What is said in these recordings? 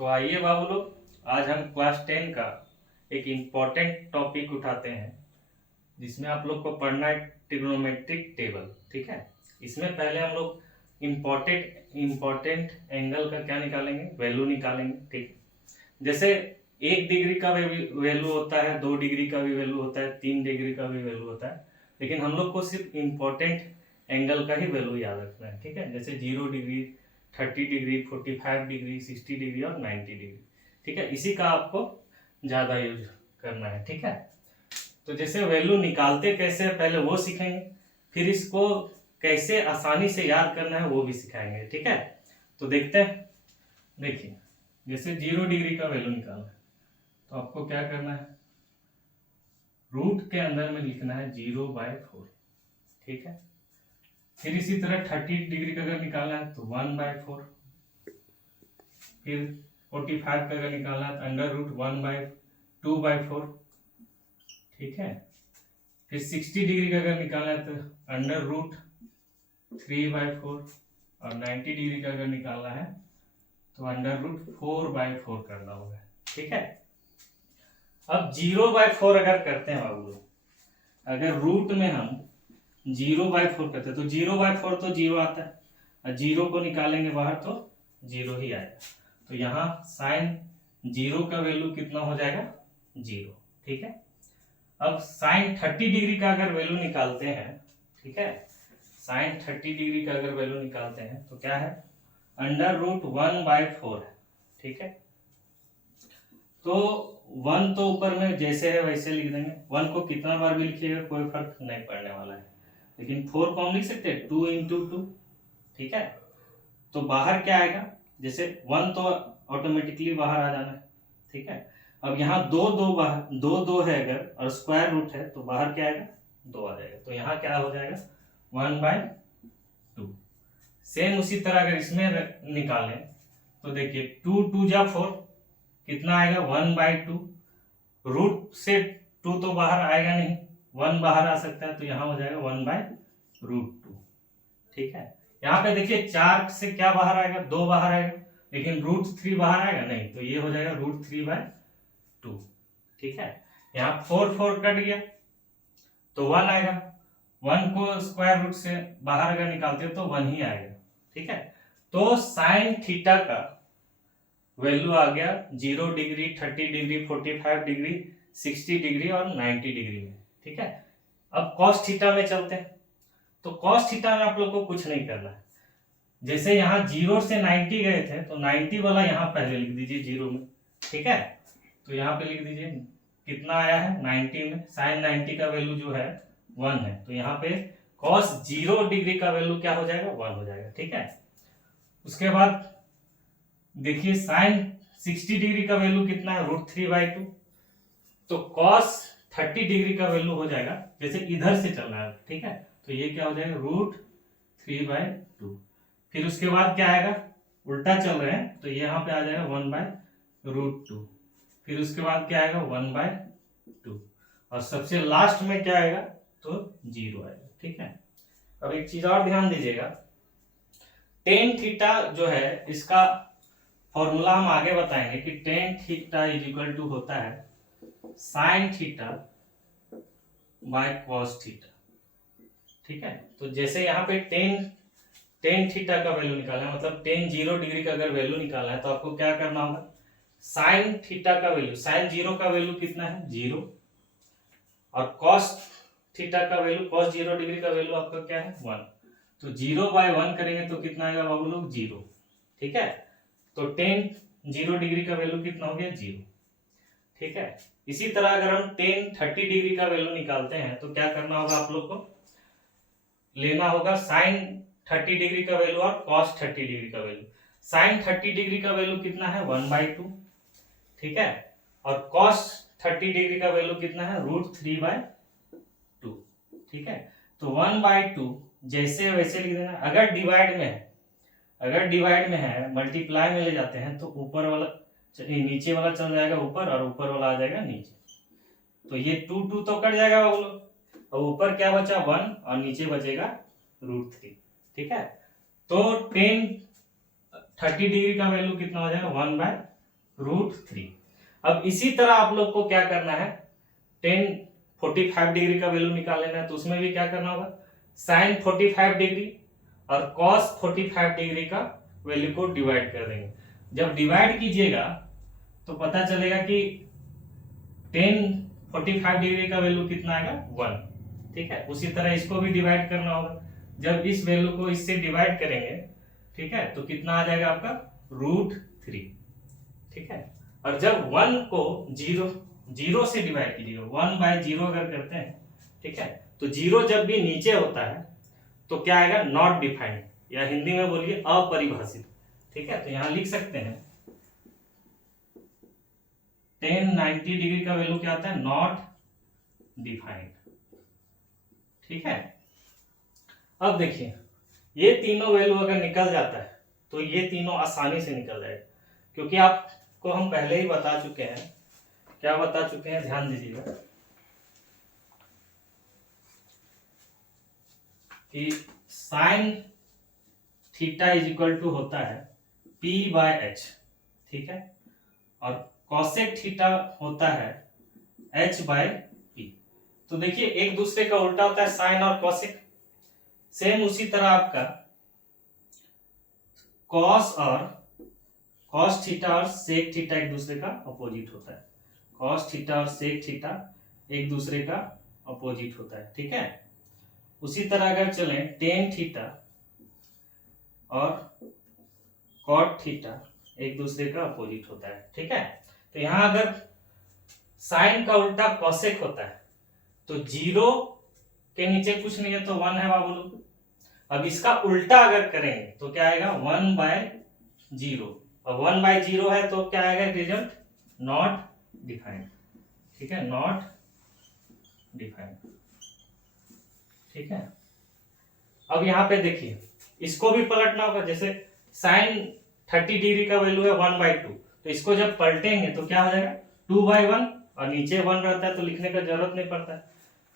तो आइए बाबू लोग, आज हम क्लास 10 का एक इम्पॉर्टेंट टॉपिक उठाते हैं जिसमें आप लोग को पढ़ना है ट्रिग्नोमेट्रिक टेबल। ठीक है, इसमें पहले हम लोग इम्पोर्टेंट एंगल का क्या निकालेंगे, वैल्यू निकालेंगे। ठीक है, जैसे 1 डिग्री का वैल्यू होता है, 2 डिग्री का भी वैल्यू होता है, 3 डिग्री का भी वैल्यू होता है, लेकिन हम लोग को सिर्फ इम्पोर्टेंट एंगल का ही वैल्यू याद रखना है। ठीक है, जैसे 0 डिग्री, 30 डिग्री, 45 डिग्री, 60 डिग्री और 90 डिग्री। ठीक है, इसी का आपको ज़्यादा यूज करना है। ठीक है, तो जैसे वैल्यू निकालते कैसे है पहले वो सीखेंगे, फिर इसको कैसे आसानी से याद करना है वो भी सिखाएंगे। ठीक है, तो देखते हैं। देखिए, जैसे 0 डिग्री का वैल्यू निकालना है तो आपको क्या करना है, रूट के अंदर में लिखना है 0/4। ठीक है, फिर इसी तरह 30 डिग्री का अगर निकालना है तो 1/4, फिर 45 का अगर निकालना है तो √1/2/4। ठीक है, फिर 60 डिग्री का अगर निकालना है तो √3/4 और 90 डिग्री का अगर निकालना है तो √4/4 करना होगा। ठीक है, अब 0/4 अगर करते हैं बाबू लोग, अगर रूट में हम 0/4 करते हैं तो 0/4 तो 0 आता है, और 0 को निकालेंगे बाहर तो 0 ही आएगा। तो यहाँ साइन 0 का वैल्यू कितना हो जाएगा, 0। ठीक है, अब साइन 30 डिग्री का अगर वैल्यू निकालते हैं, ठीक है, साइन 30 डिग्री का अगर वैल्यू निकालते हैं तो क्या है, √1/4 है। ठीक है, तो 1 तो ऊपर में जैसे है वैसे लिख देंगे, 1 को कितना बार भी लिखिएगा कोई फर्क नहीं पड़ने वाला है, लेकिन 4 को हम लिख सकते हैं 2 × 2। ठीक है, तो बाहर क्या आएगा, जैसे 1 तो ऑटोमेटिकली बाहर आ जाना है। ठीक है, अब यहाँ दो है अगर, और स्क्वायर रूट है तो बाहर क्या आएगा, 2 आ जाएगा, तो यहाँ क्या हो जाएगा 1/2। सेम उसी तरह अगर इसमें निकालें तो देखिए 2 × 2 = 4, कितना आएगा 1/2। रूट से 2 तो बाहर आएगा नहीं, 1 बाहर आ सकता है, तो यहाँ हो जाएगा 1/√2। ठीक है, यहाँ पे देखिए 4 से क्या बाहर आएगा, 2 बाहर आएगा, लेकिन √3 बाहर आएगा नहीं, तो ये हो जाएगा √3/2। ठीक है, यहाँ 4 कट गया तो 1 आएगा, 1 को स्क्वायर रूट से बाहर अगर निकालते हो तो 1 ही आएगा। ठीक है, तो साइन थीटा का वैल्यू आ गया 0 डिग्री, 30 डिग्री, 45 डिग्री, 60 डिग्री और 90 डिग्री में। ठीक है, अब कॉस थीटा में चलते हैं। तो कॉस थीटा में आप लोग को कुछ नहीं करना है, जैसे यहाँ 0 से 90 गए थे तो 90 वाला यहाँ पहले लिख दीजिए 0 में। ठीक है, तो यहाँ पे लिख दीजिए कितना आया है 90 में, साइन 90 का वैल्यू जो है 1 है, तो यहाँ पे कॉस 0 डिग्री का वैल्यू क्या हो जाएगा, 1 हो जाएगा। ठीक है, उसके बाद देखिए साइन 60 डिग्री का वैल्यू कितना है, √3/2, तो कॉस 30 डिग्री का वैल्यू हो जाएगा, जैसे इधर से चलना है। ठीक है, तो ये क्या हो जाएगा √3/2। फिर उसके बाद क्या आएगा, उल्टा चल रहे हैं तो ये यहाँ पे आ जाएगा 1/√2। फिर उसके बाद क्या आएगा 1/2, और सबसे लास्ट में क्या आएगा तो 0 आएगा। ठीक है, अब एक चीज और ध्यान दीजिएगा, टेन थीटा जो है इसका फॉर्मूला हम आगे बताएंगे कि टेन थीटा = होता है sine theta by cos theta. ठीक है, तो जैसे यहाँ पे टेन थीटा का वैल्यू निकालना है, मतलब टेन 0 डिग्री का अगर वैल्यू निकालना है तो आपको क्या करना होगा, साइन थीटा का वैल्यू, साइन 0 का वैल्यू कितना है 0, और कॉस थीटा का वैल्यू, कॉस 0 डिग्री का वैल्यू आपका क्या है 1, तो 0/1 करेंगे तो कितना आएगा बाबू लोग 0। ठीक है, तो टेन 0 डिग्री का वैल्यू कितना हो गया 0। ठीक है, इसी तरह अगर हम टेन 30 डिग्री का वैल्यू निकालते हैं तो क्या करना होगा, आप लोग को लेना होगा साइन 30 डिग्री का वैल्यू और कॉस 30 डिग्री का वैल्यू। साइन 30 डिग्री का वैल्यू कितना है 1/2। ठीक है, और कॉस 30 डिग्री का वैल्यू कितना है √3/2। ठीक है, तो 1/2 जैसे वैसे लिख देना। अगर डिवाइड में है मल्टीप्लाई में ले जाते हैं तो ऊपर वाला नीचे वाला चल जाएगा ऊपर, और ऊपर वाला आ जाएगा नीचे, तो ये 2 तो कट जाएगा वो लोग, और ऊपर क्या बचा 1 और नीचे बचेगा √3। ठीक है, तो टेन 30 डिग्री का वैल्यू कितना हो जाएगा √3। अब इसी तरह आप लोग को क्या करना है, tan 45 डिग्री का वैल्यू निकाल लेना है। तो उसमें भी क्या करना होगा, sin 45 डिग्री और cos 45 डिग्री का वैल्यू को डिवाइड कर देंगे। जब डिवाइड कीजिएगा तो पता चलेगा कि tan 45 डिग्री का वैल्यू कितना आएगा, 1। ठीक है, उसी तरह इसको भी डिवाइड करना होगा। जब इस वैल्यू को इससे डिवाइड करेंगे, ठीक है, तो कितना आ जाएगा आपका, √3। ठीक है, और जब 1 को 0 से डिवाइड कीजिएगा, 1/0 अगर करते हैं, ठीक है, तो 0 जब भी नीचे होता है तो क्या आएगा, नॉट डिफाइंड, या हिंदी में बोलिए अपरिभाषित। ठीक है, तो यहां लिख सकते हैं tan 90 डिग्री का वैल्यू क्या आता है, नॉट डिफाइंड। ठीक है, अब देखिए ये तीनों वैल्यू अगर निकल जाता है तो ये तीनों आसानी से निकल जाएगा, क्योंकि आपको हम पहले ही बता चुके हैं। क्या बता चुके हैं, ध्यान दीजिएगा कि sine theta is equal to होता है P/H। ठीक है, और कॉसेक थीटा होता है H/P। तो देखिए एक दूसरे का उल्टा होता है साइन और कॉसेक। सेम उसी तरह आपका कॉस थीटा और सेक थीटा एक दूसरे का अपोजिट होता है। कॉस थीटा और सेक थीटा एक दूसरे का अपोजिट होता है। ठीक है, उसी तरह अगर चलें टेन थीटा और कॉट थीटा एक दूसरे का अपोजिट होता है। ठीक है, तो यहां अगर साइन का उल्टा कॉसेक होता है तो 0 के नीचे कुछ नहीं है तो 1 है बाबू लोग। अब इसका उल्टा अगर करेंगे तो क्या आएगा, 1/0। अब 1/0 है तो क्या आएगा रिजल्ट, नॉट डिफाइंड। ठीक है, नॉट डिफाइंड। ठीक है, अब यहां पे देखिए इसको भी पलटना होगा। जैसे साइन 30 डिग्री का वैल्यू है 1/2, तो इसको जब पलटेंगे तो क्या हो जाएगा, 2/1, और नीचे 1 रहता है तो लिखने का जरूरत नहीं पड़ता है।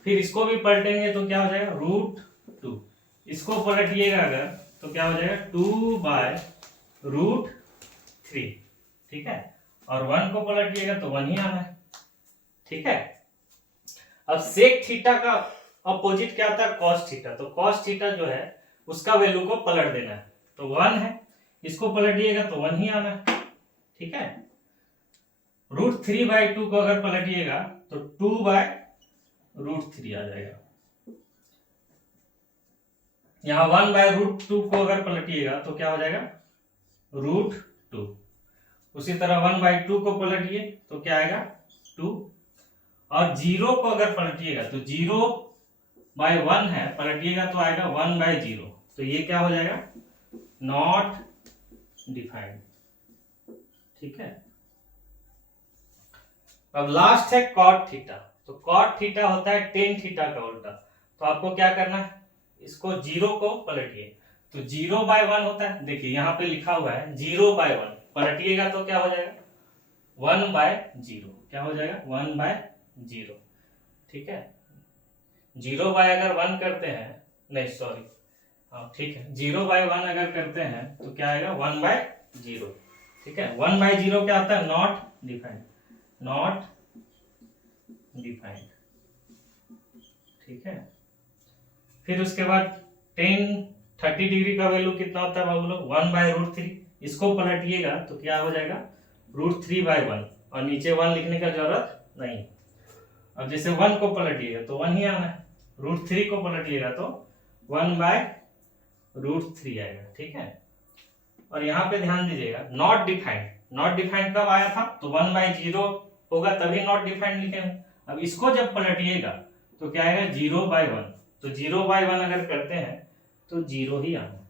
फिर इसको भी पलटेंगे तो क्या हो जाएगा, √2। इसको पलटिएगा अगर तो क्या हो जाएगा, 2/√3। ठीक है, और 1 को पलटिएगा तो 1 ही आना है। ठीक है, अब सेक थीटा का अपोजिट क्या होता है, कॉस थीटा। तो कॉस थीटा जो है उसका वैल्यू को पलट देना है, तो 1 है, इसको पलटिएगा तो 1 ही आना है। ठीक है, √3/2 को अगर पलटिएगा तो 2/√3 आ जाएगा। यहां 1/√2 को अगर पलटिएगा तो क्या हो जाएगा, √2। उसी तरह 1/2 को पलटिए तो क्या आएगा, 2। और 0 को अगर पलटिएगा तो 0/1 है, पलटिएगा तो आएगा 1/0। तो ये क्या हो जाएगा, नॉट डिफाइंड। ठीक है, अब लास्ट है कॉट थीटा। तो कॉट थीटा होता है टेन थीटा का उल्टा। तो आपको क्या करना है, इसको 0 को पलटिए तो 0/1 होता है। देखिए यहाँ पे लिखा हुआ है 0/1, पलटिएगा तो क्या हो जाएगा, 1/0। क्या हो जाएगा, 1/0। ठीक है, 0/1 करते हैं, नहीं सॉरी, हाँ ठीक है, 0/1 अगर करते हैं तो क्या आएगा, 1/0। ठीक है, 1/0 क्या होता है, नॉट डिफाइंड, नॉट डिफाइंड। ठीक है, फिर उसके बाद टेन 30 डिग्री का वैल्यू कितना होता है बाबू लोग, 1/√3। इसको पलटिएगा तो क्या हो जाएगा, √3/1, और नीचे 1 लिखने का जरूरत नहीं। अब जैसे 1 को पलटिएगा तो 1 ही आना है, √3 को पलटिएगा तो 1/√3 आएगा। ठीक है, और यहाँ पे ध्यान दीजिएगा नॉट डिफाइंड। नॉट डिफाइंड कब आया था, तो 1/0 होगा तभी नॉट डिफाइंड लिखेंगे। अब इसको जब पलटिएगा तो क्या आएगा, 0/1। तो 0/1 अगर करते हैं तो 0 ही आना।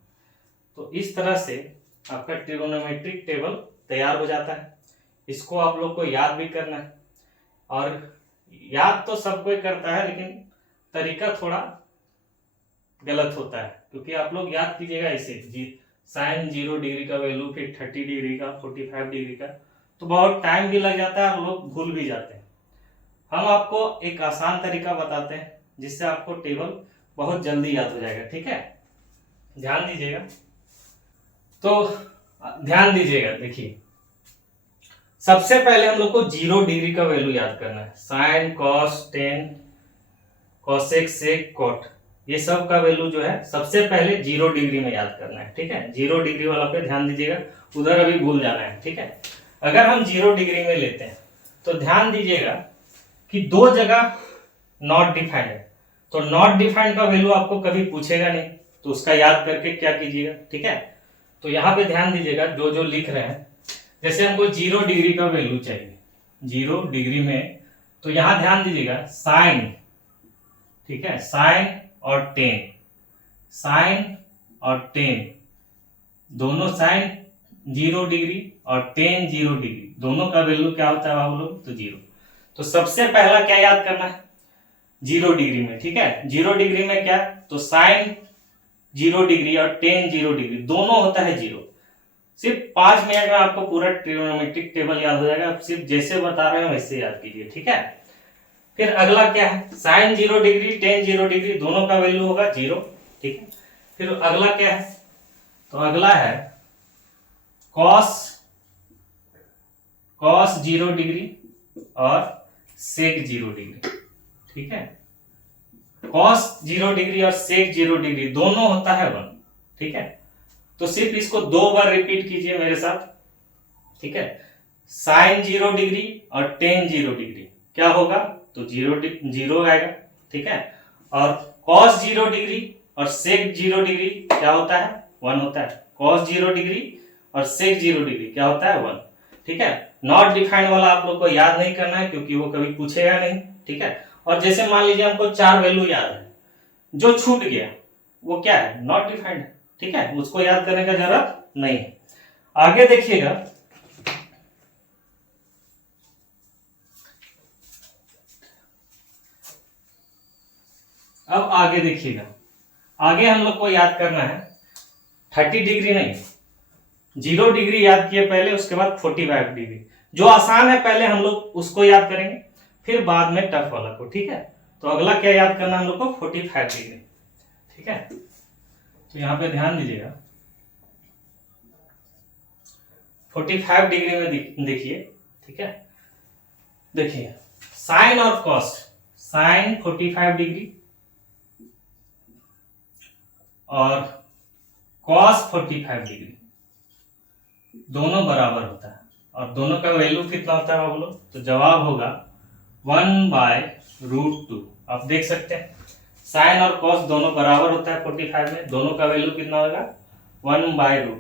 तो इस तरह से आपका ट्रिगोनोमेट्रिक टेबल तैयार हो जाता है। इसको आप लोग को याद भी करना है, और याद तो सब कोई करता है लेकिन तरीका थोड़ा गलत होता है, क्योंकि आप लोग याद कीजिएगा ऐसे साइन 0 डिग्री का वैल्यू, फिर 30 डिग्री का, 45 डिग्री का, तो बहुत टाइम भी लग जाता है और लोग भूल भी जाते हैं। हम आपको एक आसान तरीका बताते हैं जिससे आपको टेबल बहुत जल्दी याद हो जाएगा। ठीक है, ध्यान दीजिएगा। तो ध्यान दीजिएगा, देखिए सबसे पहले हम लोग को 0 डिग्री का वैल्यू याद करना है। साइन, कॉस, टेन, कॉसेक, सेक, कॉट, ये सब का वैल्यू जो है सबसे पहले 0 डिग्री में याद करना है। ठीक है, 0 डिग्री वाला पे ध्यान दीजिएगा, उधर अभी भूल जाना है। ठीक है, अगर हम 0 डिग्री में लेते हैं तो ध्यान दीजिएगा कि दो जगह नॉट डिफाइंड है, तो नॉट डिफाइंड का वैल्यू आपको कभी पूछेगा नहीं, तो उसका याद करके क्या कीजिएगा। ठीक है, तो यहाँ पे ध्यान दीजिएगा जो जो लिख रहे हैं, जैसे हमको 0 डिग्री का वैल्यू चाहिए 0 डिग्री में, तो यहाँ ध्यान दीजिएगा साइन, ठीक है, साइन और टेन, साइन और टेन दोनों, साइन 0 डिग्री और टेन 0 डिग्री, दोनों का वैल्यू क्या होता है आप लोग, तो 0। तो सबसे पहला क्या याद करना है 0 डिग्री में। ठीक है, 0 डिग्री में क्या, तो साइन 0 डिग्री और टेन 0 डिग्री दोनों होता है 0। सिर्फ 5 मिनट में आपको पूरा ट्रिग्नोमेट्रिक टेबल याद हो जाएगा, आप सिर्फ जैसे बता रहे हैं वैसे याद कीजिए। ठीक है, फिर अगला क्या है, साइन 0 डिग्री, टेन 0 डिग्री दोनों का वैल्यू होगा 0। ठीक है, फिर अगला क्या है, तो अगला है कॉस, कॉस 0 डिग्री और सेक 0 डिग्री। ठीक है, कॉस 0 डिग्री और सेक 0 डिग्री दोनों होता है 1। ठीक है, तो सिर्फ इसको 2 बार रिपीट कीजिए मेरे साथ। ठीक है, साइन 0 डिग्री और टेन 0 डिग्री क्या होगा, तो 0 आएगा। ठीक है, और कॉस 0 डिग्री और सेक 0 डिग्री क्या होता है, 1 होता है। कॉस 0 डिग्री और सेक 0 डिग्री क्या होता है, 1। ठीक है, नॉट डिफाइंड वाला आप लोग को याद नहीं करना है क्योंकि वो कभी पूछेगा नहीं। ठीक है, और जैसे मान लीजिए हमको 4 वैल्यू याद है, जो छूट गया वो क्या है, नॉट डिफाइंड है। ठीक है, उसको याद करने का जरूरत नहीं है। आगे देखिएगा, अब आगे देखिएगा, आगे हम लोग को याद करना है 30 डिग्री नहीं, 0 डिग्री याद किए पहले, उसके बाद 45 डिग्री। जो आसान है पहले हम लोग उसको याद करेंगे, फिर बाद में टफ वाला को। ठीक है, तो अगला क्या याद करना हम लोग को, 45 डिग्री। ठीक है, तो यहां पे ध्यान दीजिएगा 45 डिग्री में देखिए। ठीक है, देखिए साइन और कॉस, साइन 45 डिग्री और कॉस 45 डिग्री दोनों बराबर होता है, और दोनों का वैल्यू कितना होता है बोलो, तो जवाब होगा 1/√2। आप देख सकते हैं साइन और कॉस दोनों बराबर होता है 45 में, दोनों का वैल्यू कितना होगा 1/√2।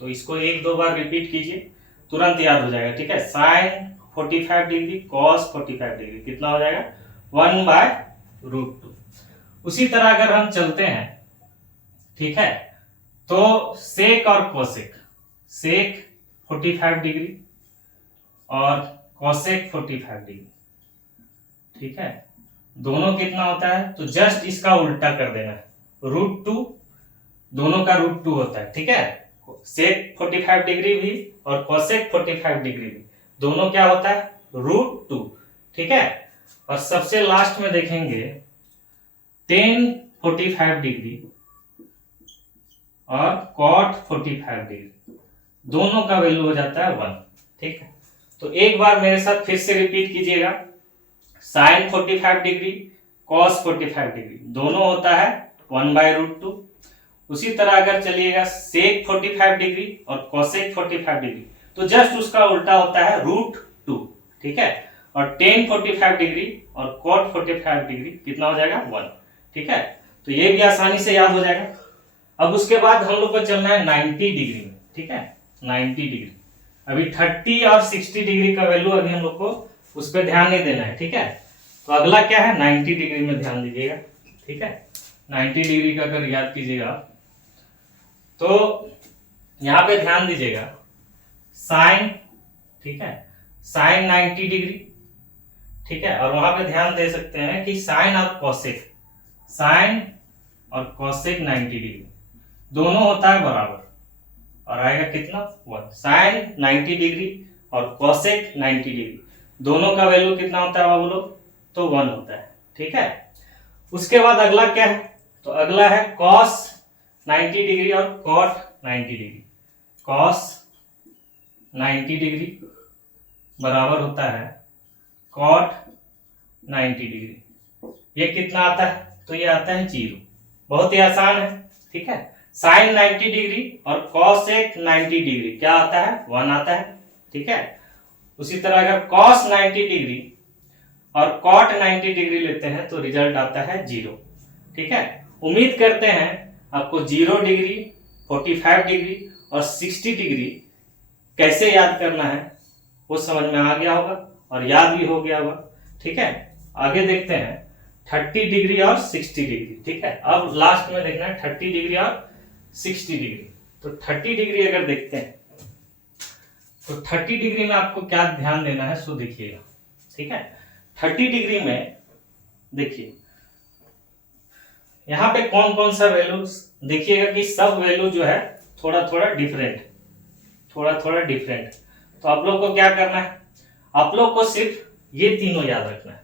तो इसको 1-2 बार रिपीट कीजिए, तुरंत याद हो जाएगा। ठीक है, साइन 45 डिग्री, कॉस 45 डिग्री कितना हो जाएगा 1/√2। उसी तरह अगर हम चलते हैं, ठीक है, तो सेक और कोसेक, सेक 45 डिग्री और कोसेक 45 डिग्री। ठीक है, दोनों कितना होता है, तो जस्ट इसका उल्टा कर देना है, √2, दोनों का √2 होता है। ठीक है, सेक 45 डिग्री भी और कोसेक 45 डिग्री भी दोनों क्या होता है, √2। ठीक है, और सबसे लास्ट में देखेंगे टेन 45 डिग्री और कॉट 45 डिग्री दोनों का वैल्यू हो जाता है 1। ठीक है, तो एक बार मेरे साथ फिर से रिपीट कीजिएगा, साइन 45 डिग्री, कॉस 45 डिग्री दोनों होता है 1/√2। उसी तरह अगर चलिएगा सेक 45 डिग्री और कोसेक 45 डिग्री, तो जस्ट उसका उल्टा होता है √2। ठीक है, और टेन 45 डिग्री और कॉट 45 डिग्री कितना हो जाएगा 1। ठीक है, तो ये भी आसानी से याद हो जाएगा। अब उसके बाद हम लोग को चलना है 90 डिग्री में। ठीक है, 90 डिग्री, अभी 30 और 60 डिग्री का वैल्यू अभी हम लोग को उस पर ध्यान नहीं देना है। ठीक है, तो अगला क्या है 90 डिग्री में ध्यान दीजिएगा। ठीक है, 90 डिग्री का अगर याद कीजिएगा तो यहां पे ध्यान दीजिएगा साइन, ठीक है, साइन 90 डिग्री। ठीक है, और वहां पे ध्यान दे सकते हैं कि साइन और कोसेक, साइन और कोसेक 90 डिग्री दोनों होता है बराबर, और आएगा कितना 1। साइन 90 डिग्री और कोसेक 90 डिग्री दोनों का वैल्यू कितना होता है बोलो, तो 1 होता है। ठीक है, उसके बाद अगला क्या है, तो अगला है कॉस 90 डिग्री और कॉट 90 डिग्री, कॉस 90 डिग्री बराबर होता है cot 90 डिग्री। ये कितना आता है? तो ये आता है 0। बहुत ही आसान है, ठीक है। साइन 90 डिग्री और कॉसेक 90 डिग्री क्या आता है? 1 आता है, ठीक है। उसी तरह अगर cos 90 डिग्री और cot 90 डिग्री लेते हैं तो रिजल्ट आता है 0, ठीक है। उम्मीद करते हैं आपको 0 डिग्री, 45 डिग्री और 60 डिग्री कैसे याद करना है वो समझ में आ गया होगा और याद भी हो गया होगा, ठीक है। आगे देखते हैं 30 डिग्री और 60 डिग्री, ठीक है। अब लास्ट में देखना है 30 डिग्री और 60 डिग्री। तो 30 डिग्री अगर देखते हैं तो 30 डिग्री में आपको क्या ध्यान देना है सो देखिएगा, ठीक है। 30 डिग्री में देखिए यहाँ पे कौन कौन सा वैल्यू देखिएगा कि सब वैल्यू जो है थोड़ा थोड़ा डिफरेंट, तो आप लोग को क्या करना है? आप लोग को सिर्फ ये तीनों याद रखना है,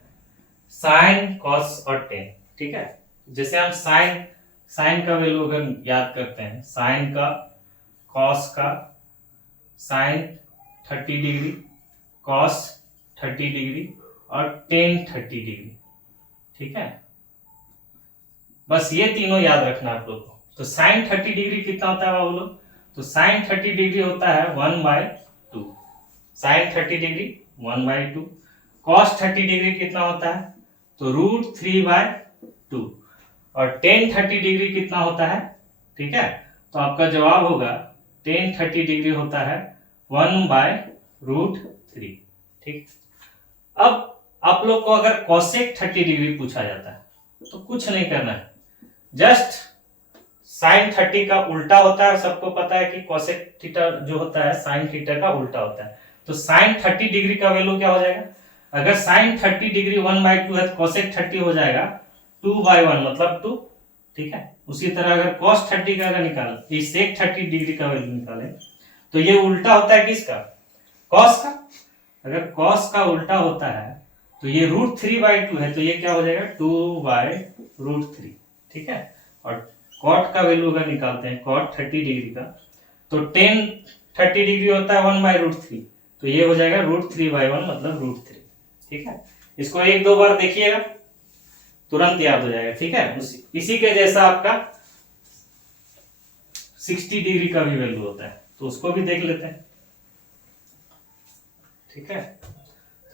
साइन, कॉस और टेन, ठीक है। जैसे हम साइन का वैल्यू अगर याद करते हैं, साइन का, कॉस का, साइन 30 डिग्री, कॉस 30 डिग्री और टेन 30 डिग्री, ठीक है। बस ये तीनों याद रखना आप लोग को। तो साइन 30 डिग्री कितना होता है बोलो? तो साइन 30 डिग्री होता है 1/2। Sign 30 degree 1/2। कॉस 30 डिग्री कितना होता है? तो √3/2। और टेन 30 डिग्री कितना होता है? ठीक है, तो आपका जवाब होगा टेन 30 डिग्री होता है 1/√3। ठीक। अब आप लोग को अगर कॉसेक 30 डिग्री पूछा जाता है तो कुछ नहीं करना है, जस्ट साइन 30 का उल्टा होता है। सबको पता है कि कॉसेक थीटा जो होता है साइन थीटा का उल्टा होता है। तो साइन 30 डिग्री का वैल्यू क्या हो जाएगा? अगर साइन 30 डिग्री 1/2 है तो कॉसेक 30 हो जाएगा 2/1 मतलब 2। ठीक है, उसी तरह अगर कॉस 30 का अगर निकालें, सेक 30 डिग्री का वैल्यू निकालें तो ये उल्टा होता है किसका? कॉस का। अगर कॉस का उल्टा होता है तो ये √3/2 है तो ये क्या हो जाएगा 2/√3। ठीक है, और कॉट का वैल्यू अगर निकालते हैं कॉट 30 डिग्री का तो टेन 30 डिग्री होता है 1/√3 तो ये हो जाएगा √3/1 मतलब √3। ठीक है, इसको एक दो बार देखिएगा तुरंत याद हो जाएगा। ठीक है, इसी के जैसा आपका 60 डिग्री का भी वैल्यू होता है तो उसको भी देख लेते हैं। ठीक है,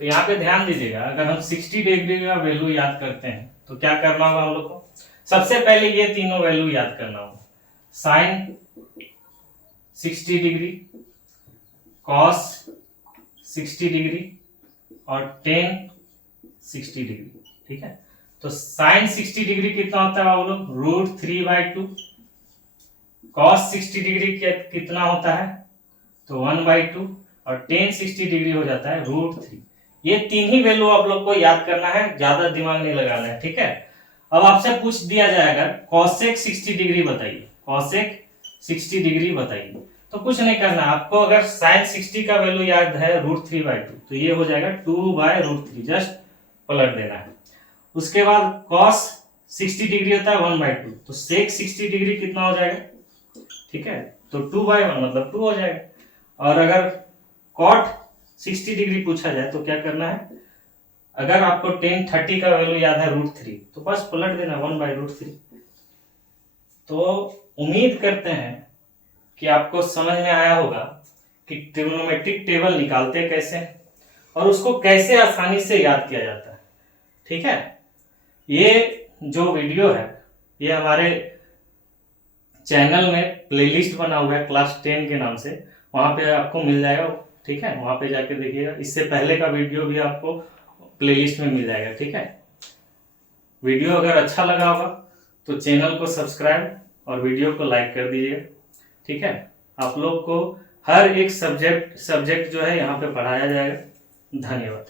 तो यहाँ पे ध्यान दीजिएगा, अगर हम 60 डिग्री का वैल्यू याद करते हैं तो क्या करना होगा हम लोग को? सबसे पहले ये तीनों वैल्यू याद करना होगा, साइन 60 डिग्री, कॉस 60 डिग्री और टेन 60 डिग्री। ठीक है, तो साइन 60 डिग्री कितना होता है बोलो? √3/2। कॉस 60 डिग्री कितना होता है? तो 1/2 और टेन 60 डिग्री हो जाता है √3। ये तीन ही वैल्यू आप लोग को याद करना है, ज्यादा दिमाग नहीं लगाना है। ठीक है, अब आपसे पूछ दिया जाएगा कॉसेक 60 डिग्री बताइए, कॉसेक 60 डिग्री बताइए, तो कुछ नहीं करना आपको। अगर साइन 60 का वैल्यू याद है √3/2 तो ये हो जाएगा 2/√3, जस्ट पलट देना है। उसके बाद कॉस 60 डिग्री होता है 1/2 तो सेक 60 डिग्री कितना हो जाएगा? ठीक है, तो 2/1 मतलब 2 हो जाएगा। और अगर कॉट 60 डिग्री पूछा जाए तो क्या करना है? अगर आपको टेन 30 का वैल्यू याद है √3 तो बस पलट देना 1/√3। तो उम्मीद करते हैं कि आपको समझ में आया होगा कि ट्रिग्नोमेट्रिक टेबल निकालते कैसे और उसको कैसे आसानी से याद किया जाता है। ठीक है, ये जो वीडियो है ये हमारे चैनल में प्लेलिस्ट बना हुआ है क्लास 10 के नाम से, वहां पे आपको मिल जाएगा। ठीक है, वहां पे जाके देखिएगा, इससे पहले का वीडियो भी आपको प्लेलिस्ट में मिल जाएगा। ठीक है, वीडियो अगर अच्छा लगा होगा तो चैनल को सब्सक्राइब और वीडियो को लाइक कर दीजिएगा। ठीक है, आप लोग को हर एक सब्जेक्ट जो है यहाँ पे पढ़ाया जाएगा। धन्यवाद।